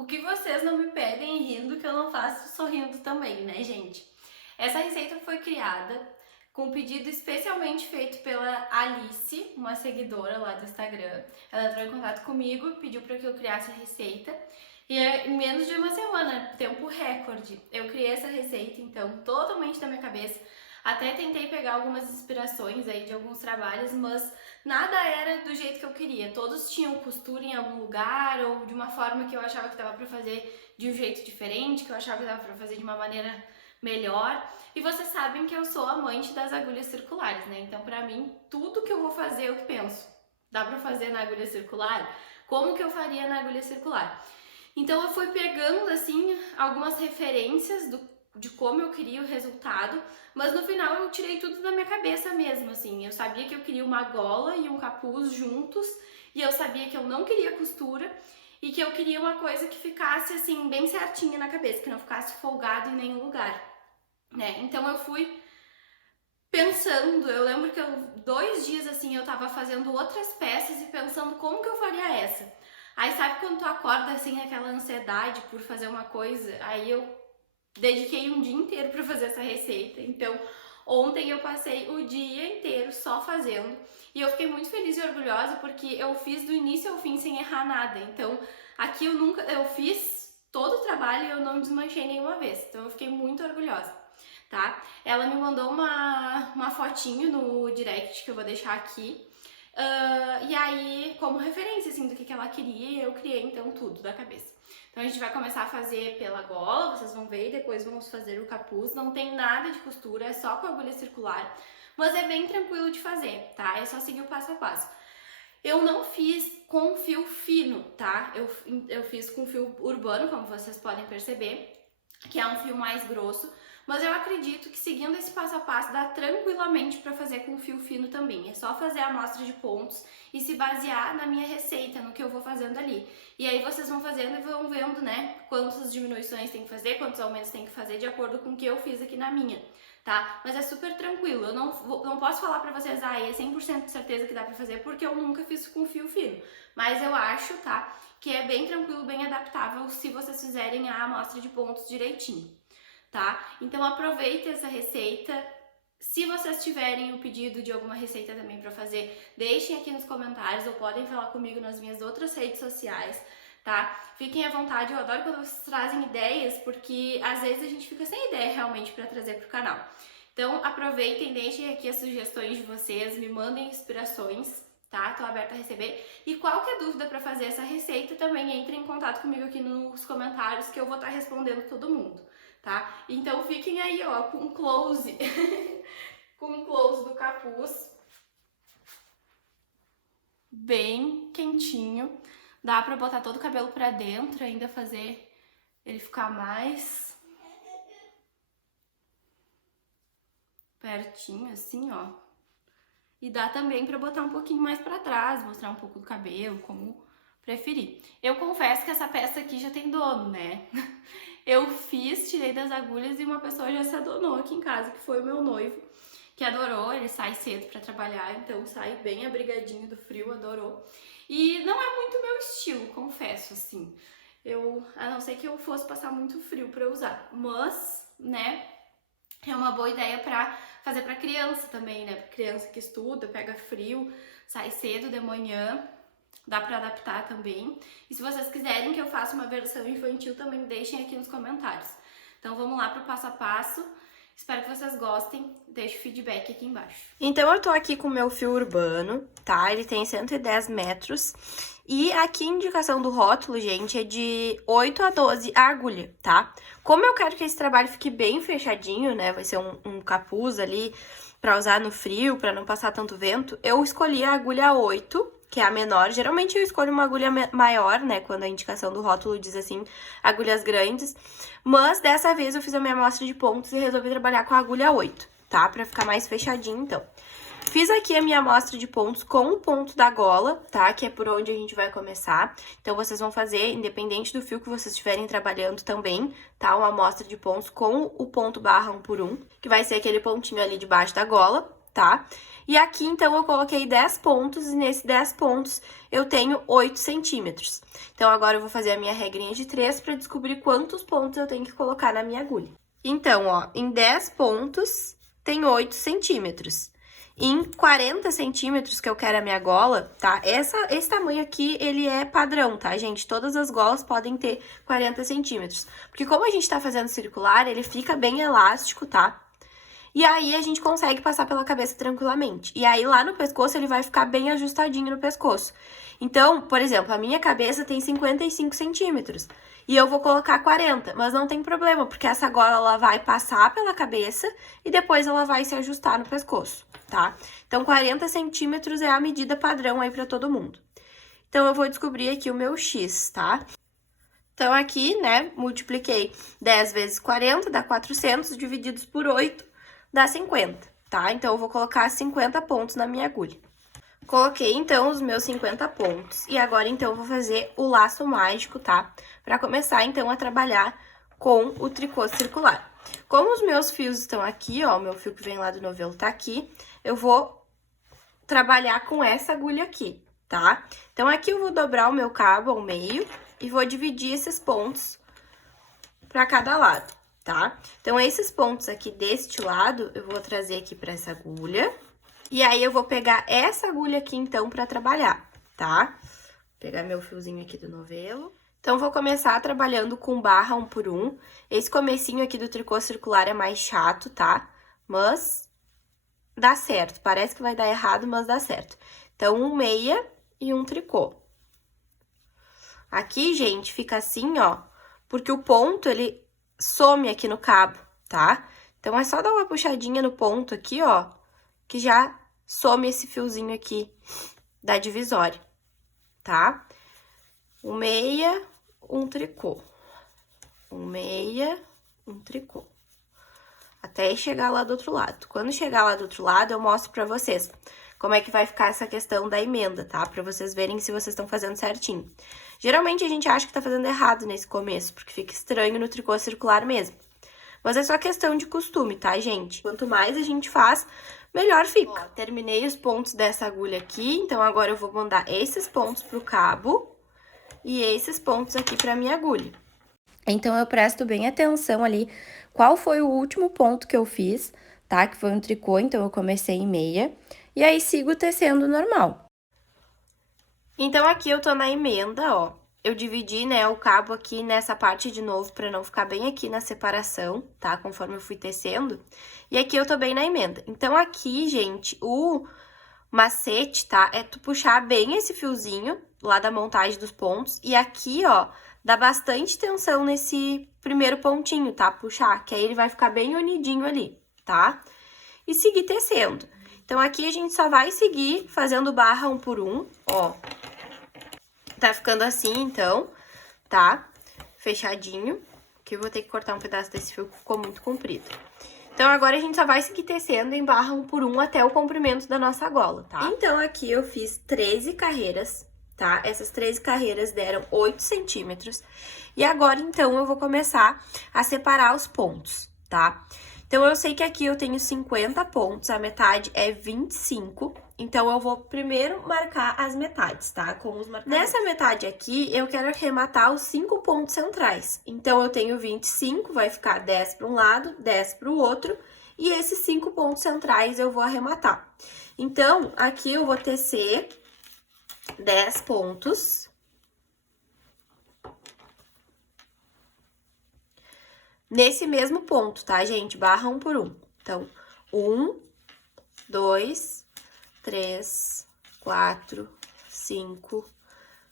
O que vocês não me pedem rindo, que eu não faço sorrindo também, né, gente? Essa receita foi criada com um pedido especialmente feito pela Alice, uma seguidora lá do Instagram. Ela entrou em contato comigo, pediu para que eu criasse a receita. E em menos de uma semana, tempo recorde, eu criei essa receita, então, totalmente da minha cabeça. Até tentei pegar algumas inspirações aí de alguns trabalhos, mas nada era do jeito que eu queria. Todos tinham costura em algum lugar ou de uma forma que eu achava que dava pra fazer de um jeito diferente, que eu achava que dava pra fazer de uma maneira melhor. E vocês sabem que eu sou amante das agulhas circulares, né? Então, pra mim, tudo que eu vou fazer, eu penso, dá pra fazer na agulha circular? Como que eu faria na agulha circular? Então, eu fui pegando, assim, algumas referências de como eu queria o resultado, mas no final eu tirei tudo da minha cabeça mesmo, assim. Eu sabia que eu queria uma gola e um capuz juntos, e eu sabia que eu não queria costura, e que eu queria uma coisa que ficasse, assim, bem certinha na cabeça, que não ficasse folgado em nenhum lugar, né? Então eu fui pensando, eu lembro que 2 dias, assim, eu tava fazendo outras peças e pensando como que eu faria essa. Aí sabe quando tu acorda, assim, aquela ansiedade por fazer uma coisa, aí eu dediquei um dia inteiro para fazer essa receita. Então, ontem eu passei o dia inteiro só fazendo e eu fiquei muito feliz e orgulhosa porque eu fiz do início ao fim sem errar nada. Então, aqui eu fiz todo o trabalho e eu não desmanchei nenhuma vez. Então, eu fiquei muito orgulhosa, tá? Ela me mandou uma fotinho no direct que eu vou deixar aqui. E aí, como referência, assim, do que ela queria, eu criei, então, tudo da cabeça. Então, a gente vai começar a fazer pela gola, vocês vão ver, e depois vamos fazer o capuz. Não tem nada de costura, é só com agulha circular, mas é bem tranquilo de fazer, tá? É só seguir o passo a passo. Eu não fiz com fio fino, tá? Eu fiz com fio urbano, como vocês podem perceber, que é um fio mais grosso, mas eu acredito que seguindo esse passo a passo dá tranquilamente para fazer com fio fino também. É só fazer a amostra de pontos e se basear na minha receita, no que eu vou fazendo ali. E aí vocês vão fazendo e vão vendo, né, quantas diminuições tem que fazer, quantos aumentos tem que fazer de acordo com o que eu fiz aqui na minha, tá? Mas é super tranquilo. Eu não posso falar pra vocês, é 100% de certeza que dá pra fazer, porque eu nunca fiz com fio fino. Mas eu acho, tá, que é bem tranquilo, bem adaptável se vocês fizerem a amostra de pontos direitinho, tá? Então aproveita essa receita. Se vocês tiverem o pedido de alguma receita também para fazer, deixem aqui nos comentários ou podem falar comigo nas minhas outras redes sociais, tá? Fiquem à vontade, eu adoro quando vocês trazem ideias, porque às vezes a gente fica sem ideia realmente para trazer pro canal. Então aproveitem, deixem aqui as sugestões de vocês, me mandem inspirações, tá? Tô aberta a receber. E qualquer dúvida para fazer essa receita também entre em contato comigo aqui nos comentários que eu vou estar respondendo todo mundo, tá? Então fiquem aí, ó, com um close, com um close do capuz, bem quentinho. Dá pra botar todo o cabelo pra dentro, ainda fazer ele ficar mais pertinho, assim, ó. E dá também pra botar um pouquinho mais pra trás, mostrar um pouco do cabelo, como preferir. Eu confesso que essa peça aqui já tem dono, né? Eu fiz, tirei das agulhas e uma pessoa já se adonou aqui em casa, que foi o meu noivo, que adorou. Ele sai cedo pra trabalhar, então sai bem abrigadinho do frio, adorou. E não é muito meu estilo, confesso, assim. A não ser que eu fosse passar muito frio pra usar, mas, né, é uma boa ideia pra fazer pra criança também, né? Pra criança que estuda, pega frio, sai cedo de manhã. Dá pra adaptar também. E se vocês quiserem que eu faça uma versão infantil, também deixem aqui nos comentários. Então vamos lá pro passo a passo. Espero que vocês gostem. Deixe o feedback aqui embaixo. Então eu tô aqui com o meu fio urbano, tá? Ele tem 110 metros. E aqui a indicação do rótulo, gente, é de 8 a 12 a agulha, tá? Como eu quero que esse trabalho fique bem fechadinho, né? Vai ser um capuz ali pra usar no frio, pra não passar tanto vento. Eu escolhi a agulha 8, que é a menor. Geralmente eu escolho uma agulha maior, né, quando a indicação do rótulo diz assim, agulhas grandes. Mas dessa vez eu fiz a minha amostra de pontos e resolvi trabalhar com a agulha 8, tá? Pra ficar mais fechadinho, então. Fiz aqui a minha amostra de pontos com o ponto da gola, tá? Que é por onde a gente vai começar. Então, vocês vão fazer, independente do fio que vocês estiverem trabalhando também, tá? Uma amostra de pontos com o ponto barra 1 por 1, que vai ser aquele pontinho ali debaixo da gola. tá? E aqui, então, eu coloquei 10 pontos e nesses 10 pontos eu tenho 8 centímetros. Então, agora eu vou fazer a minha regrinha de 3 para descobrir quantos pontos eu tenho que colocar na minha agulha. Então, ó, em 10 pontos tem 8 centímetros. Em 40 centímetros que eu quero a minha gola, tá? Esse tamanho aqui, ele é padrão, tá, gente? Todas as golas podem ter 40 centímetros. Porque como a gente tá fazendo circular, ele fica bem elástico, tá? E aí, a gente consegue passar pela cabeça tranquilamente. E aí, lá no pescoço, ele vai ficar bem ajustadinho no pescoço. Então, por exemplo, a minha cabeça tem 55 centímetros. E eu vou colocar 40, mas não tem problema, porque essa gola, ela vai passar pela cabeça e depois ela vai se ajustar no pescoço, tá? Então, 40 centímetros é a medida padrão aí pra todo mundo. Então, eu vou descobrir aqui o meu X, tá? Então, aqui, né, multipliquei 10 vezes 40, dá 400, divididos por 8, dá 50, tá? Então, eu vou colocar 50 pontos na minha agulha. Coloquei, então, os meus 50 pontos. E agora, então, eu vou fazer o laço mágico, tá? Pra começar, então, a trabalhar com o tricô circular. Como os meus fios estão aqui, ó, o meu fio que vem lá do novelo tá aqui, eu vou trabalhar com essa agulha aqui, tá? Então, aqui eu vou dobrar o meu cabo ao meio e vou dividir esses pontos pra cada lado, tá? Então, esses pontos aqui deste lado, eu vou trazer aqui pra essa agulha. E aí, eu vou pegar essa agulha aqui, então, pra trabalhar, tá? Vou pegar meu fiozinho aqui do novelo. Então, vou começar trabalhando com barra 1 por 1. Esse comecinho aqui do tricô circular é mais chato, tá? Mas dá certo. Parece que vai dar errado, mas dá certo. Então, um meia e um tricô. Aqui, gente, fica assim, ó, porque o ponto, ele some aqui no cabo, tá? Então, é só dar uma puxadinha no ponto aqui, ó, que já some esse fiozinho aqui da divisória, tá? Um meia, um tricô. Um meia, um tricô. Até chegar lá do outro lado. Quando chegar lá do outro lado, eu mostro pra vocês como é que vai ficar essa questão da emenda, tá? Pra vocês verem se vocês estão fazendo certinho. Geralmente, a gente acha que tá fazendo errado nesse começo, porque fica estranho no tricô circular mesmo. Mas é só questão de costume, tá, gente? Quanto mais a gente faz, melhor fica. Ó, terminei os pontos dessa agulha aqui, então agora eu vou mandar esses pontos pro cabo e esses pontos aqui pra minha agulha. Então, eu presto bem atenção ali qual foi o último ponto que eu fiz, tá? Que foi um tricô, então eu comecei em meia. E aí, sigo tecendo normal. Então, aqui eu tô na emenda, ó. Eu dividi, né, o cabo aqui nessa parte de novo, pra não ficar bem aqui na separação, tá? Conforme eu fui tecendo. E aqui eu tô bem na emenda. Então, aqui, gente, o macete, tá? É tu puxar bem esse fiozinho lá da montagem dos pontos. E aqui, ó, dá bastante tensão nesse primeiro pontinho, tá? Puxar, que aí ele vai ficar bem unidinho ali, tá? E seguir tecendo. Então, aqui a gente só vai seguir fazendo barra 1 por 1, ó. Tá ficando assim, então, tá? Fechadinho, que eu vou ter que cortar um pedaço desse fio que ficou muito comprido. Então, agora a gente só vai seguir tecendo em barra 1 por 1 até o comprimento da nossa gola, tá? Então, aqui eu fiz 13 carreiras, tá? Essas 13 carreiras deram 8 centímetros. E agora, então, eu vou começar a separar os pontos, tá? Então, eu sei que aqui eu tenho 50 pontos, a metade é 25. Então, eu vou primeiro marcar as metades, tá? Com os marcadores. Nessa metade aqui, eu quero arrematar os 5 pontos centrais. Então, eu tenho 25, vai ficar 10 para um lado, 10 para o outro. E esses 5 pontos centrais eu vou arrematar. Então, aqui eu vou tecer 10 pontos. Nesse mesmo ponto, tá, gente? Barra 1 por 1. Então, 1, 2, 3, 4, 5,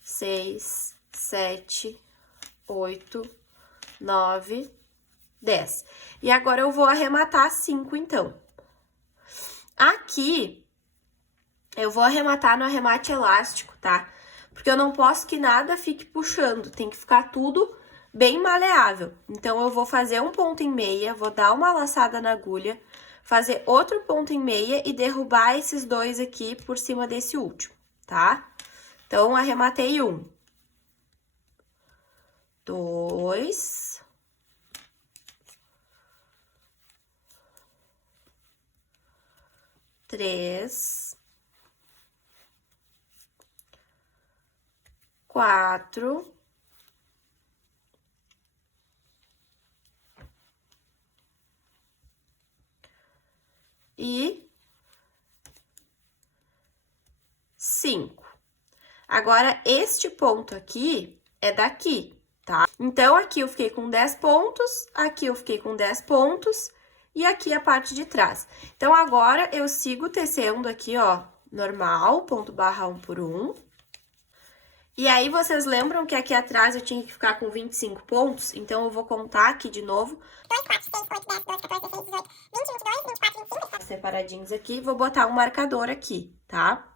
6, 7, 8, 9, 10. E agora, eu vou arrematar 5, então. Aqui, eu vou arrematar no arremate elástico, tá? Porque eu não posso que nada fique puxando, tem que ficar tudo bem maleável. Então, eu vou fazer um ponto em meia, vou dar uma laçada na agulha, fazer outro ponto em meia e derrubar esses dois aqui por cima desse último, tá? Então, arrematei 1, 2, 3, 3, 4, e 5. Agora, este ponto aqui é daqui, tá? Então, aqui eu fiquei com 10 pontos, aqui eu fiquei com 10 pontos, e aqui a parte de trás. Então, agora, eu sigo tecendo aqui, ó, normal, ponto barra 1 por 1. E aí, vocês lembram que aqui atrás eu tinha que ficar com 25 pontos? Então, eu vou contar aqui de novo. 2, 4, 6, 8, 10, 12, 14, 16, 18, 20, 22, 24, 25. Separadinhos aqui, vou botar um marcador aqui, tá?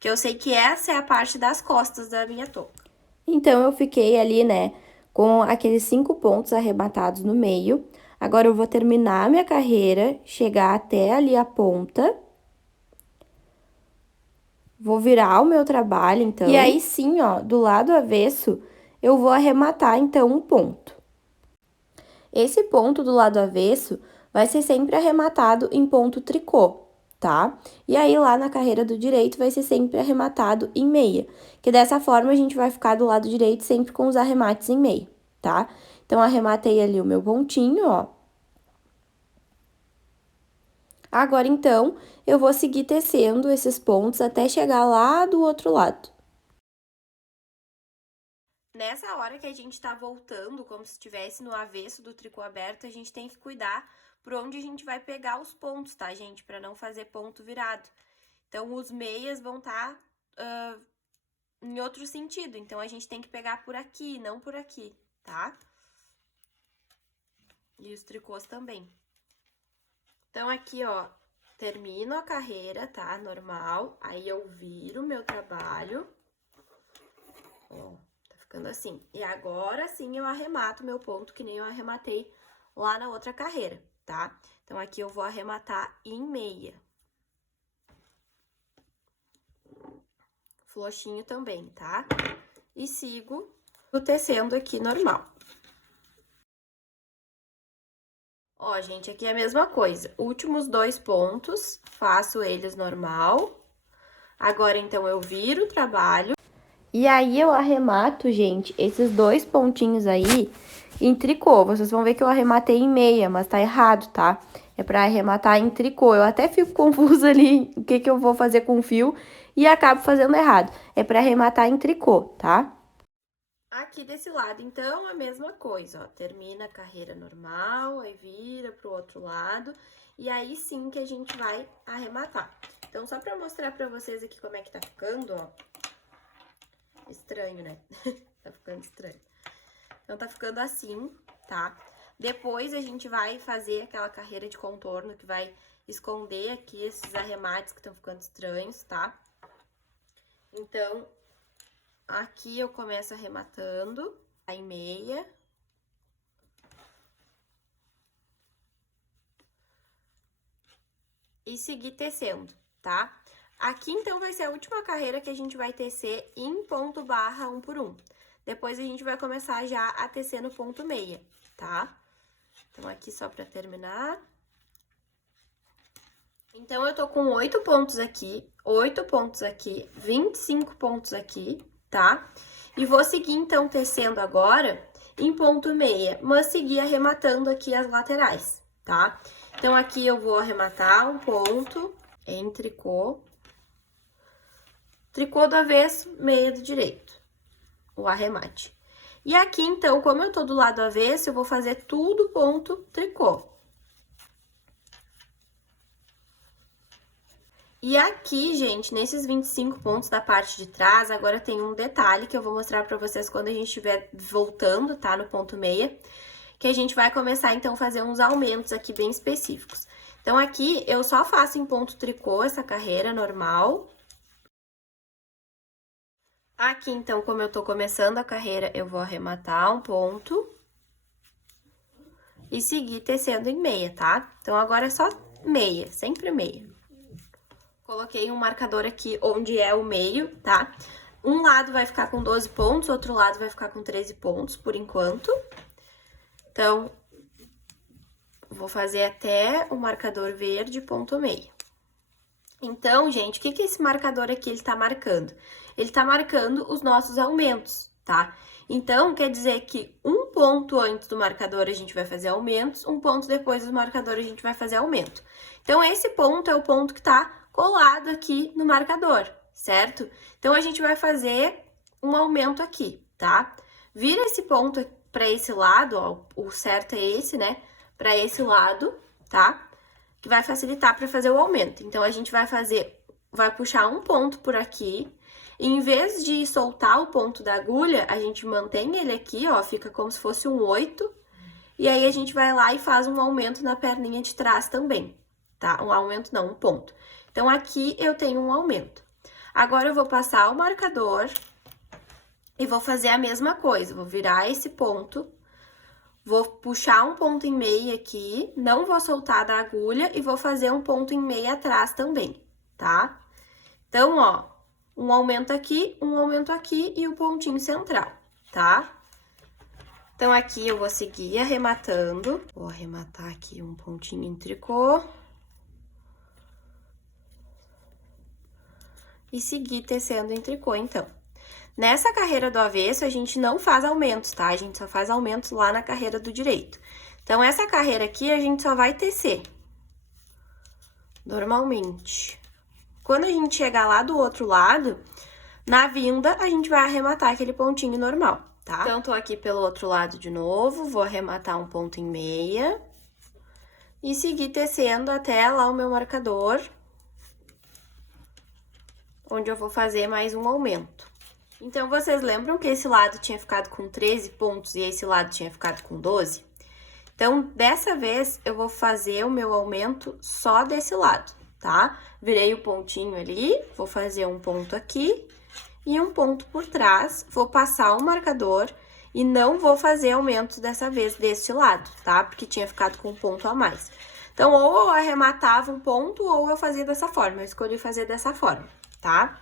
Que eu sei que essa é a parte das costas da minha touca. Então, eu fiquei ali, né, com aqueles 5 pontos arrematados no meio. Agora, eu vou terminar a minha carreira, chegar até ali a ponta. Vou virar o meu trabalho, então. E aí, sim, ó, do lado avesso, eu vou arrematar, então, um ponto. Esse ponto do lado avesso vai ser sempre arrematado em ponto tricô, tá? E aí, lá na carreira do direito, vai ser sempre arrematado em meia. Que dessa forma, a gente vai ficar do lado direito sempre com os arremates em meia, tá? Então, arrematei ali o meu pontinho, ó. Agora, então, eu vou seguir tecendo esses pontos até chegar lá do outro lado. Nessa hora que a gente tá voltando, como se estivesse no avesso do tricô aberto, a gente tem que cuidar por onde a gente vai pegar os pontos, tá, gente? Pra não fazer ponto virado. Então, os meias vão estar em outro sentido. Então, a gente tem que pegar por aqui, não por aqui, tá? E os tricôs também. Então, aqui, ó, termino a carreira, tá? Normal. Aí, eu viro o meu trabalho. Ó, tá ficando assim. E agora, sim, eu arremato meu ponto, que nem eu arrematei lá na outra carreira, tá? Então, aqui eu vou arrematar em meia. Flochinho também, tá? E sigo tecendo aqui normal. Ó, gente, aqui é a mesma coisa. Últimos 2 pontos, faço eles normal. Agora, então, eu viro o trabalho. E aí, eu arremato, gente, esses 2 pontinhos aí em tricô. Vocês vão ver que eu arrematei em meia, mas tá errado, tá? É pra arrematar em tricô. Eu até fico confusa ali o que eu vou fazer com o fio e acabo fazendo errado. É pra arrematar em tricô, tá? Aqui desse lado, então, a mesma coisa, ó. Termina a carreira normal, aí vira pro outro lado. E aí, sim, que a gente vai arrematar. Então, só pra mostrar pra vocês aqui como é que tá ficando, ó. Estranho, né? Tá ficando estranho. Então, tá ficando assim, tá? Depois, a gente vai fazer aquela carreira de contorno que vai esconder aqui esses arremates que estão ficando estranhos, tá? Então, aqui eu começo arrematando em meia. E seguir tecendo, tá? Aqui, então, vai ser a última carreira que a gente vai tecer em ponto barra 1 por 1. Depois, a gente vai começar já a tecer no ponto meia, tá? Então, aqui só pra terminar. Então, eu tô com 8 pontos aqui, 8 pontos aqui, 25 pontos aqui, tá? E vou seguir, então, tecendo agora em ponto meia, mas seguir arrematando aqui as laterais, tá? Então, aqui eu vou arrematar um ponto em tricô. Tricô do avesso, meia do direito, o arremate. E aqui, então, como eu tô do lado avesso, eu vou fazer tudo ponto tricô. E aqui, gente, nesses 25 pontos da parte de trás, agora tem um detalhe que eu vou mostrar pra vocês quando a gente estiver voltando, tá? No ponto meia, que a gente vai começar, então, a fazer uns aumentos aqui bem específicos. Então, aqui, eu só faço em ponto tricô essa carreira normal. Aqui, então, como eu tô começando a carreira, eu vou arrematar um ponto e seguir tecendo em meia, tá? Então, agora é só meia, sempre meia. Coloquei um marcador aqui onde é o meio, tá? Um lado vai ficar com 12 pontos, outro lado vai ficar com 13 pontos, por enquanto. Então, vou fazer até o marcador verde, ponto meio. Então, gente, o que que esse marcador aqui ele tá marcando? Ele tá marcando os nossos aumentos, tá? Então, quer dizer que um ponto antes do marcador a gente vai fazer aumentos, um ponto depois do marcador a gente vai fazer aumento. Então, esse ponto é o ponto que tá colado aqui no marcador, certo? Então, a gente vai fazer um aumento aqui, tá? Vira esse ponto para esse lado, ó, o certo é esse, né? Para esse lado, tá? Que vai facilitar para fazer o aumento. Então, a gente vai puxar um ponto por aqui. E em vez de soltar o ponto da agulha, a gente mantém ele aqui, ó, fica como se fosse um 8. E aí, a gente vai lá e faz um aumento na perninha de trás também, tá? Um aumento não, um ponto. Então, aqui eu tenho um aumento. Agora, eu vou passar o marcador e vou fazer a mesma coisa. Vou virar esse ponto. Vou puxar um ponto em meio aqui, não vou soltar da agulha e vou fazer um ponto em meio atrás também, tá? Então, ó, um aumento aqui e o pontinho central, tá? Então, aqui eu vou seguir arrematando. Vou arrematar aqui um pontinho em tricô. E seguir tecendo em tricô, então. Nessa carreira do avesso, a gente não faz aumentos, tá? A gente só faz aumentos lá na carreira do direito. Então, essa carreira aqui, a gente só vai tecer. Normalmente. Quando a gente chegar lá do outro lado, na vinda, a gente vai arrematar aquele pontinho normal, tá? Então, tô aqui pelo outro lado de novo, vou arrematar um ponto em meia. E seguir tecendo até lá o meu marcador, onde eu vou fazer mais um aumento. Então, vocês lembram que esse lado tinha ficado com 13 pontos e esse lado tinha ficado com 12? Então, dessa vez, eu vou fazer o meu aumento só desse lado, tá? Virei o pontinho ali, vou fazer um ponto aqui e um ponto por trás. Vou passar o marcador e não vou fazer aumento dessa vez desse lado, tá? Porque tinha ficado com um ponto a mais. Então, ou eu arrematava um ponto ou eu fazia dessa forma. Eu escolhi fazer dessa forma, tá?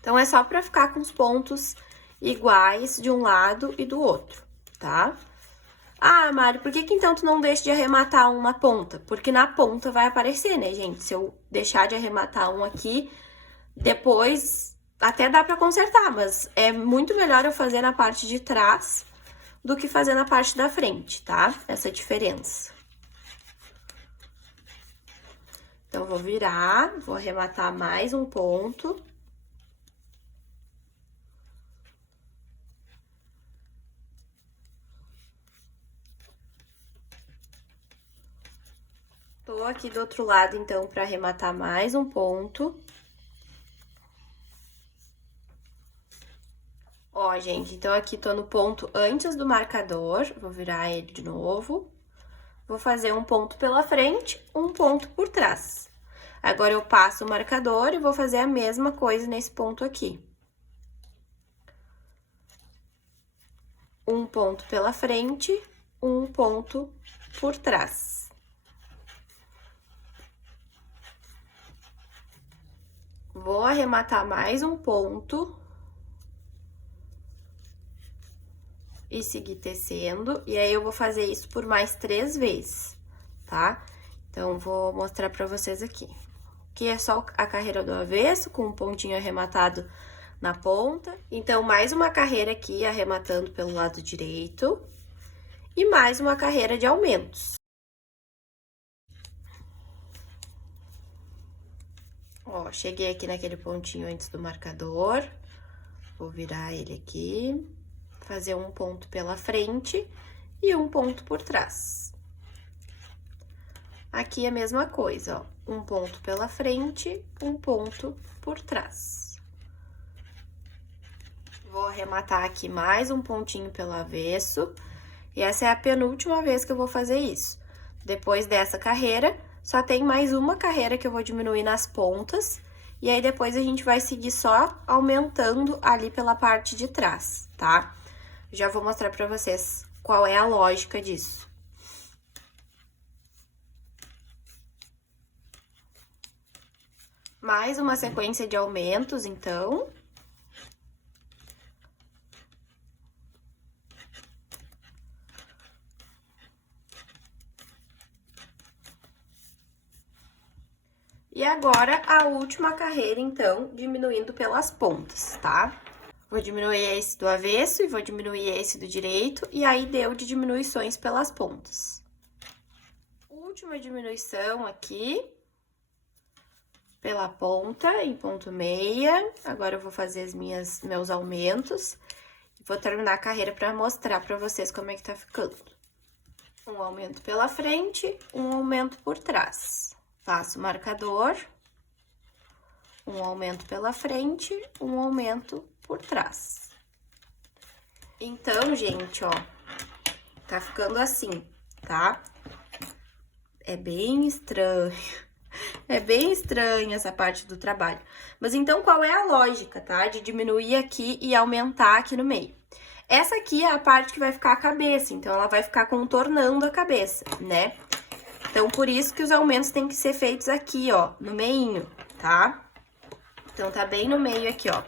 Então, é só pra ficar com os pontos iguais de um lado e do outro, tá? Ah, Mari, por que então tu não deixa de arrematar um na ponta? Porque na ponta vai aparecer, né, gente? Se eu deixar de arrematar um aqui, depois até dá pra consertar, mas é muito melhor eu fazer na parte de trás do que fazer na parte da frente, tá? Essa diferença. Então, vou virar, vou arrematar mais um ponto. Tô aqui do outro lado, então, pra arrematar mais um ponto. Ó, gente, então aqui tô no ponto antes do marcador, vou virar ele de novo. Vou fazer um ponto pela frente, um ponto por trás. Agora, eu passo o marcador e vou fazer a mesma coisa nesse ponto aqui. Um ponto pela frente, um ponto por trás. Vou arrematar mais um ponto. E seguir tecendo, e aí eu vou fazer isso por mais 3 vezes, tá? Então, vou mostrar pra vocês aqui. Aqui é só a carreira do avesso, com um pontinho arrematado na ponta. Então, mais uma carreira aqui, arrematando pelo lado direito. E mais uma carreira de aumentos. Ó, cheguei aqui naquele pontinho antes do marcador. Vou virar ele aqui. Fazer um ponto pela frente e um ponto por trás. Aqui a mesma coisa, ó. Um ponto pela frente, um ponto por trás. Vou arrematar aqui mais um pontinho pelo avesso. E essa é a penúltima vez que eu vou fazer isso. Depois dessa carreira, só tem mais uma carreira que eu vou diminuir nas pontas. E aí, depois a gente vai seguir só aumentando ali pela parte de trás, tá? Já vou mostrar pra vocês qual é a lógica disso. Mais uma sequência de aumentos, então. E agora, a última carreira, então, diminuindo pelas pontas, tá? Vou diminuir esse do avesso e vou diminuir esse do direito, e aí deu de diminuições pelas pontas. Última diminuição aqui, pela ponta, em ponto meia. Agora eu vou fazer meus aumentos. Vou terminar a carreira pra mostrar pra vocês como é que tá ficando. Um aumento pela frente, um aumento por trás. Faço o marcador, um aumento pela frente, um aumento por trás. Então, gente, ó, tá ficando assim, tá? É bem estranho. É bem estranha essa parte do trabalho. Mas então, qual é a lógica, tá? De diminuir aqui e aumentar aqui no meio. Essa aqui é a parte que vai ficar a cabeça, então ela vai ficar contornando a cabeça, né? Então, por isso que os aumentos têm que ser feitos aqui, ó, no meinho, tá? Então, tá bem no meio aqui, ó.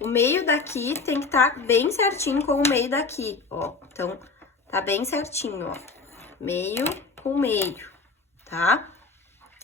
O meio daqui tem que estar bem certinho com o meio daqui, ó. Então, tá bem certinho, ó. Meio com meio, tá?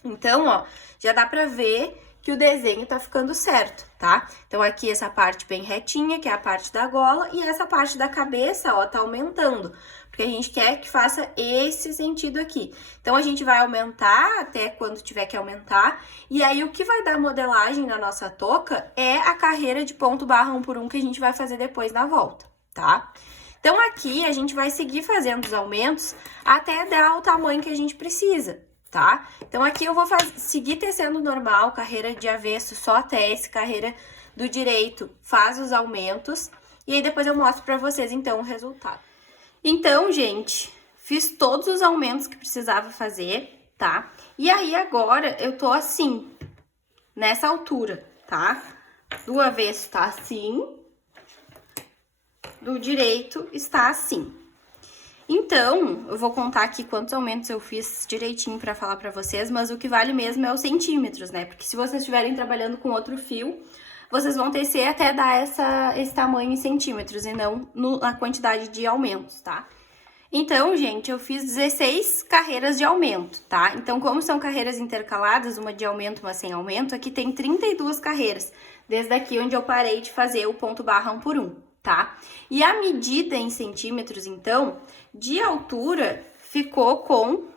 Então, ó, já dá pra ver que o desenho tá ficando certo, tá? Então, aqui essa parte bem retinha, que é a parte da gola, e essa parte da cabeça, ó, tá aumentando, porque a gente quer que faça esse sentido aqui. Então, a gente vai aumentar até quando tiver que aumentar, e aí o que vai dar modelagem na nossa touca é a carreira de ponto barra 1 por 1 que a gente vai fazer depois na volta, tá? Então, aqui a gente vai seguir fazendo os aumentos até dar o tamanho que a gente precisa, tá? Então, aqui eu vou seguir tecendo normal, carreira de avesso só tece, carreira do direito faz os aumentos, e aí depois eu mostro pra vocês, então, o resultado. Então, gente, fiz todos os aumentos que precisava fazer, tá? E aí, agora, eu tô assim, nessa altura, tá? Do avesso tá assim, do direito está assim. Então, eu vou contar aqui quantos aumentos eu fiz direitinho pra falar pra vocês, mas o que vale mesmo é os centímetros, né? Porque se vocês estiverem trabalhando com outro fio, vocês vão tecer até dar esse tamanho em centímetros e não na quantidade de aumentos, tá? Então, gente, eu fiz 16 carreiras de aumento, tá? Então, como são carreiras intercaladas, uma de aumento, uma sem aumento, aqui tem 32 carreiras, desde aqui onde eu parei de fazer o ponto barra 1 por 1, tá? E a medida em centímetros, então, de altura, ficou com,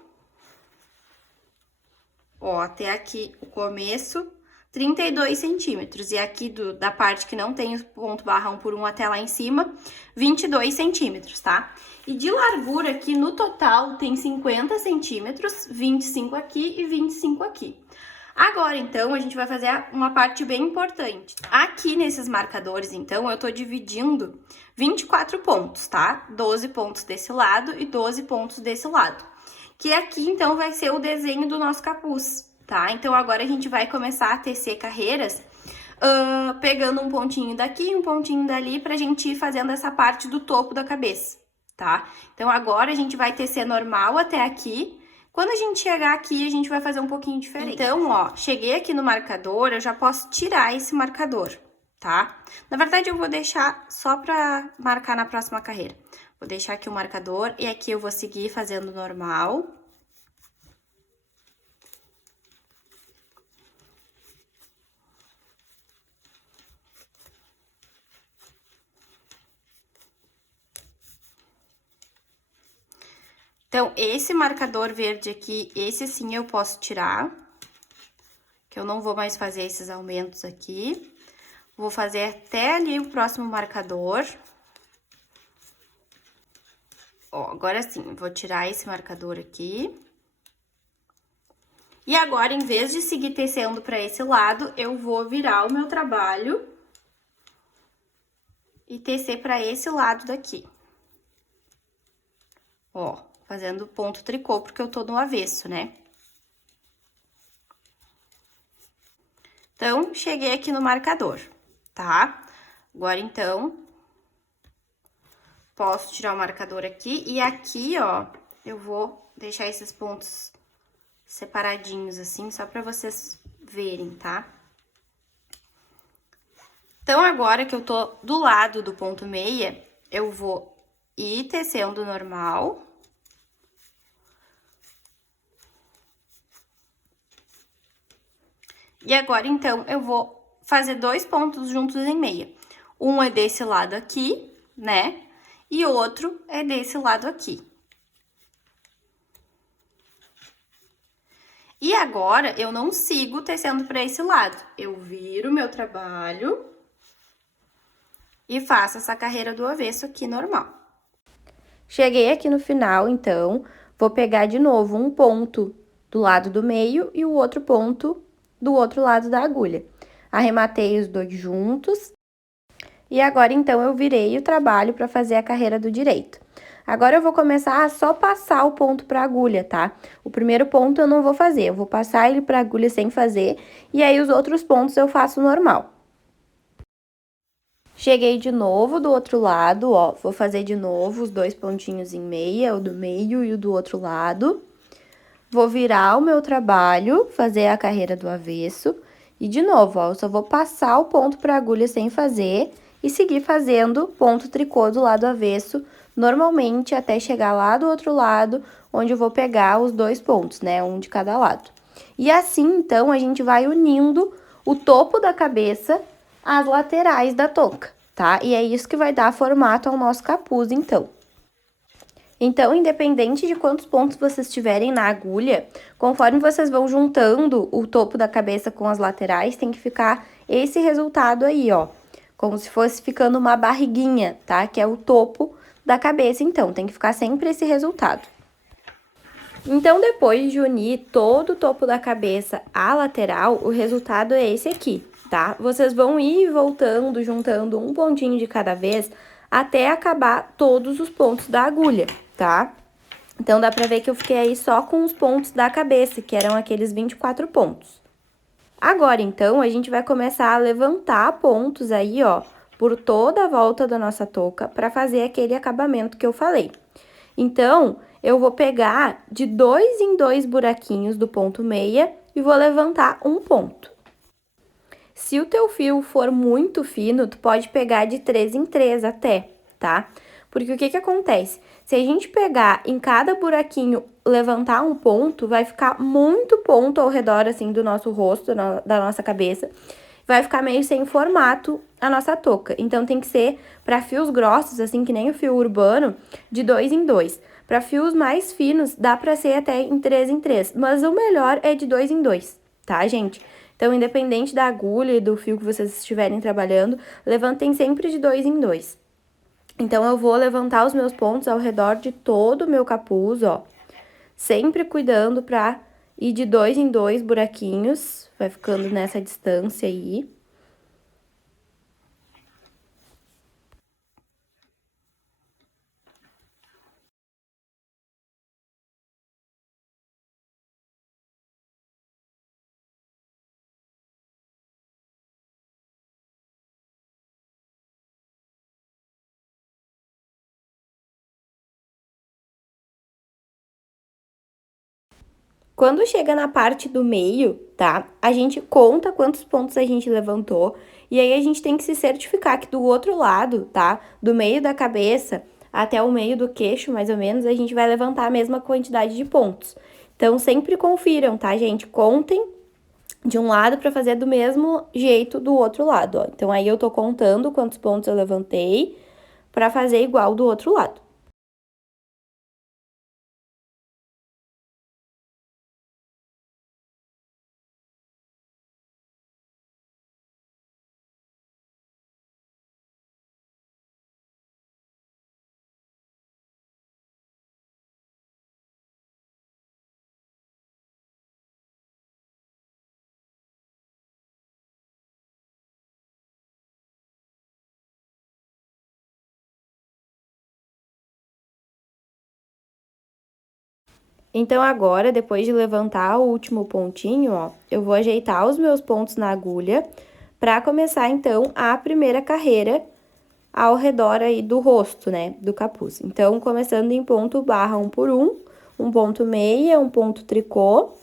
ó, até aqui o começo, 32 centímetros. E aqui da parte que não tem o ponto barra 1 por 1 até lá em cima, 22 centímetros, tá? E de largura aqui, no total, tem 50 centímetros, 25 aqui e 25 aqui. Agora, então, a gente vai fazer uma parte bem importante. Aqui nesses marcadores, então, eu tô dividindo 24 pontos, tá? 12 pontos desse lado e 12 pontos desse lado. Que aqui, então, vai ser o desenho do nosso capuz, tá? Então, agora a gente vai começar a tecer carreiras pegando um pontinho daqui, um pontinho dali, pra gente ir fazendo essa parte do topo da cabeça, tá? Então, agora a gente vai tecer normal até aqui. Quando a gente chegar aqui, a gente vai fazer um pouquinho diferente. Então, ó, cheguei aqui no marcador, eu já posso tirar esse marcador, tá? Na verdade, eu vou deixar só pra marcar na próxima carreira. Vou deixar aqui o marcador e aqui eu vou seguir fazendo normal. Então, esse marcador verde aqui, esse sim eu posso tirar, que eu não vou mais fazer esses aumentos aqui. Vou fazer até ali o próximo marcador. Ó, agora sim, vou tirar esse marcador aqui. E agora, em vez de seguir tecendo para esse lado, eu vou virar o meu trabalho e tecer para esse lado daqui. Ó. Fazendo ponto tricô, porque eu tô no avesso, né? Então, cheguei aqui no marcador, tá? Agora, então, posso tirar o marcador aqui. E aqui, ó, eu vou deixar esses pontos separadinhos, assim, só pra vocês verem, tá? Então, agora que eu tô do lado do ponto meia, eu vou ir tecendo normal. E agora, então, eu vou fazer 2 pontos juntos em meia. Um é desse lado aqui, né? E o outro é desse lado aqui. E agora, eu não sigo tecendo para esse lado. Eu viro o meu trabalho e faço essa carreira do avesso aqui normal. Cheguei aqui no final, então, vou pegar de novo um ponto do lado do meio e o outro ponto do outro lado da agulha. Arrematei os dois juntos. E agora, então, eu virei o trabalho para fazer a carreira do direito. Agora, eu vou começar a só passar o ponto para a agulha, tá? O primeiro ponto eu não vou fazer, eu vou passar ele para a agulha sem fazer, e aí os outros pontos eu faço normal. Cheguei de novo do outro lado, ó, vou fazer de novo os 2 pontinhos em meia, o do meio e o do outro lado. Vou virar o meu trabalho, fazer a carreira do avesso, e de novo, ó, eu só vou passar o ponto para a agulha sem fazer e seguir fazendo ponto tricô do lado avesso, normalmente até chegar lá do outro lado, onde eu vou pegar os 2 pontos, né, um de cada lado. E assim, então, a gente vai unindo o topo da cabeça às laterais da touca, tá? E é isso que vai dar formato ao nosso capuz, então. Então, independente de quantos pontos vocês tiverem na agulha, conforme vocês vão juntando o topo da cabeça com as laterais, tem que ficar esse resultado aí, ó. Como se fosse ficando uma barriguinha, tá? Que é o topo da cabeça, então, tem que ficar sempre esse resultado. Então, depois de unir todo o topo da cabeça à lateral, o resultado é esse aqui, tá? Vocês vão ir voltando, juntando um pontinho de cada vez, até acabar todos os pontos da agulha, tá? Então, dá pra ver que eu fiquei aí só com os pontos da cabeça, que eram aqueles 24 pontos. Agora, então, a gente vai começar a levantar pontos aí, ó, por toda a volta da nossa touca, pra fazer aquele acabamento que eu falei. Então, eu vou pegar de 2 em 2 buraquinhos do ponto meia e vou levantar um ponto. Se o teu fio for muito fino, tu pode pegar de 3 em 3 até, tá? Porque o que que acontece? Se a gente pegar em cada buraquinho, levantar um ponto, vai ficar muito ponto ao redor, assim, do nosso rosto, da nossa cabeça. Vai ficar meio sem formato a nossa touca. Então, tem que ser para fios grossos, assim, que nem o fio urbano, de 2 em 2. Para fios mais finos, dá para ser até em 3 em 3. Mas o melhor é de 2 em 2, tá, gente? Então, independente da agulha e do fio que vocês estiverem trabalhando, levantem sempre de 2 em 2. Então, eu vou levantar os meus pontos ao redor de todo o meu capuz, ó. Sempre cuidando pra ir de 2 em 2 buraquinhos, vai ficando nessa distância aí. Quando chega na parte do meio, tá? A gente conta quantos pontos a gente levantou e aí a gente tem que se certificar que do outro lado, tá? Do meio da cabeça até o meio do queixo, mais ou menos, a gente vai levantar a mesma quantidade de pontos. Então, sempre confiram, tá, gente? Contem de um lado para fazer do mesmo jeito do outro lado, ó. Então, aí eu tô contando quantos pontos eu levantei para fazer igual do outro lado. Então, agora, depois de levantar o último pontinho, ó, eu vou ajeitar os meus pontos na agulha para começar, então, a primeira carreira ao redor aí do rosto, né, do capuz. Então, começando em ponto barra 1 por 1, um ponto meia, um ponto tricô.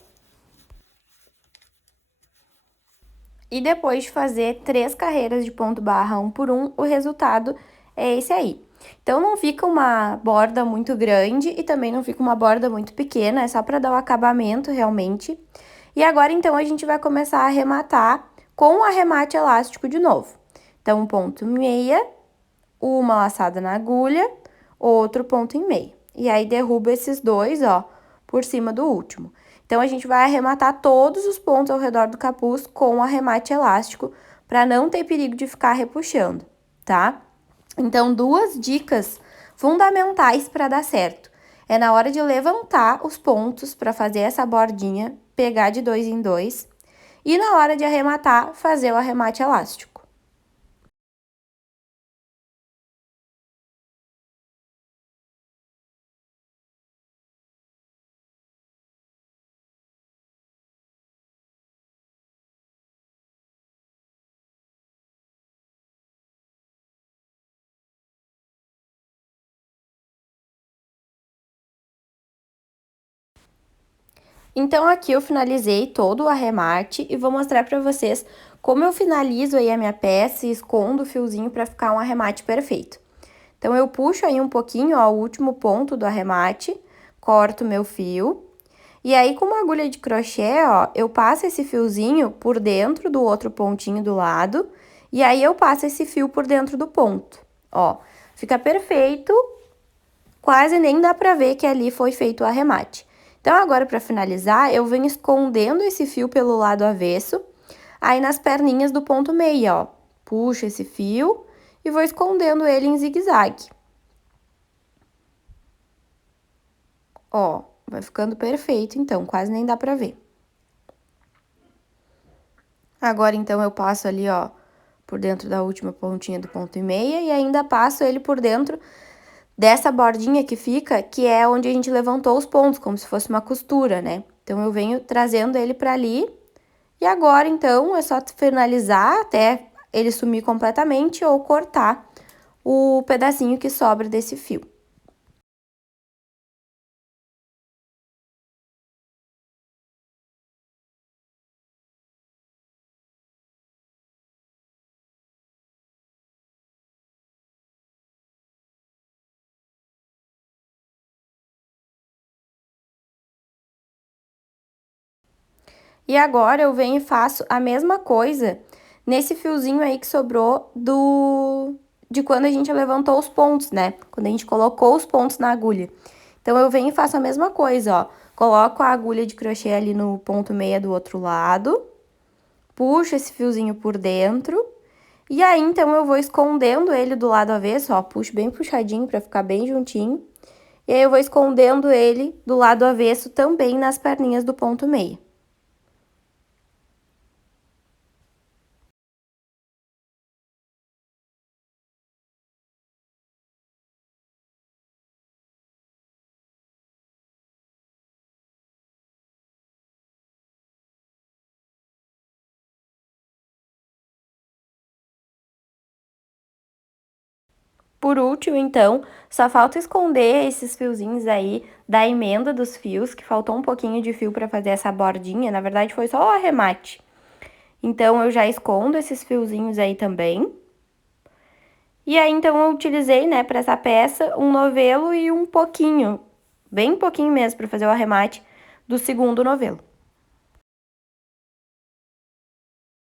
E depois de fazer 3 carreiras de ponto barra 1 por 1, o resultado é esse aí. Então, não fica uma borda muito grande e também não fica uma borda muito pequena, é só para dar o acabamento realmente. E agora, então, a gente vai começar a arrematar com o arremate elástico de novo. Então, um ponto e meia, uma laçada na agulha, outro ponto e meia. E aí, derruba esses dois, ó, por cima do último. Então, a gente vai arrematar todos os pontos ao redor do capuz com o arremate elástico, para não ter perigo de ficar repuxando, tá? Então, duas dicas fundamentais para dar certo. É na hora de levantar os pontos para fazer essa bordinha, pegar de 2 em 2, e na hora de arrematar, fazer o arremate elástico. Então, aqui eu finalizei todo o arremate e vou mostrar para vocês como eu finalizo aí a minha peça e escondo o fiozinho para ficar um arremate perfeito. Então, eu puxo aí um pouquinho, ó, o último ponto do arremate, corto meu fio. E aí, com uma agulha de crochê, ó, eu passo esse fiozinho por dentro do outro pontinho do lado. E aí, eu passo esse fio por dentro do ponto, ó. Fica perfeito, quase nem dá pra ver que ali foi feito o arremate. Então, agora, para finalizar, eu venho escondendo esse fio pelo lado avesso, aí nas perninhas do ponto meia, ó. Puxo esse fio e vou escondendo ele em zigue-zague. Ó, vai ficando perfeito, então, quase nem dá pra ver. Agora, então, eu passo ali, ó, por dentro da última pontinha do ponto e meia e ainda passo ele por dentro dessa bordinha que fica, que é onde a gente levantou os pontos, como se fosse uma costura, né? Então, eu venho trazendo ele pra ali. E agora, então, é só finalizar até ele sumir completamente ou cortar o pedacinho que sobra desse fio. E agora, eu venho e faço a mesma coisa nesse fiozinho aí que sobrou de quando a gente levantou os pontos, né? Quando a gente colocou os pontos na agulha. Então, eu venho e faço a mesma coisa, ó. Coloco a agulha de crochê ali no ponto meia do outro lado, puxo esse fiozinho por dentro, e aí, então, eu vou escondendo ele do lado avesso, ó. Puxo bem puxadinho pra ficar bem juntinho. E aí, eu vou escondendo ele do lado avesso também nas perninhas do ponto meia. Por último, então, só falta esconder esses fiozinhos aí da emenda dos fios, que faltou um pouquinho de fio para fazer essa bordinha, na verdade foi só o arremate. Então, eu já escondo esses fiozinhos aí também. E aí, então, eu utilizei, né, para essa peça, um novelo e um pouquinho, bem pouquinho mesmo, para fazer o arremate do segundo novelo.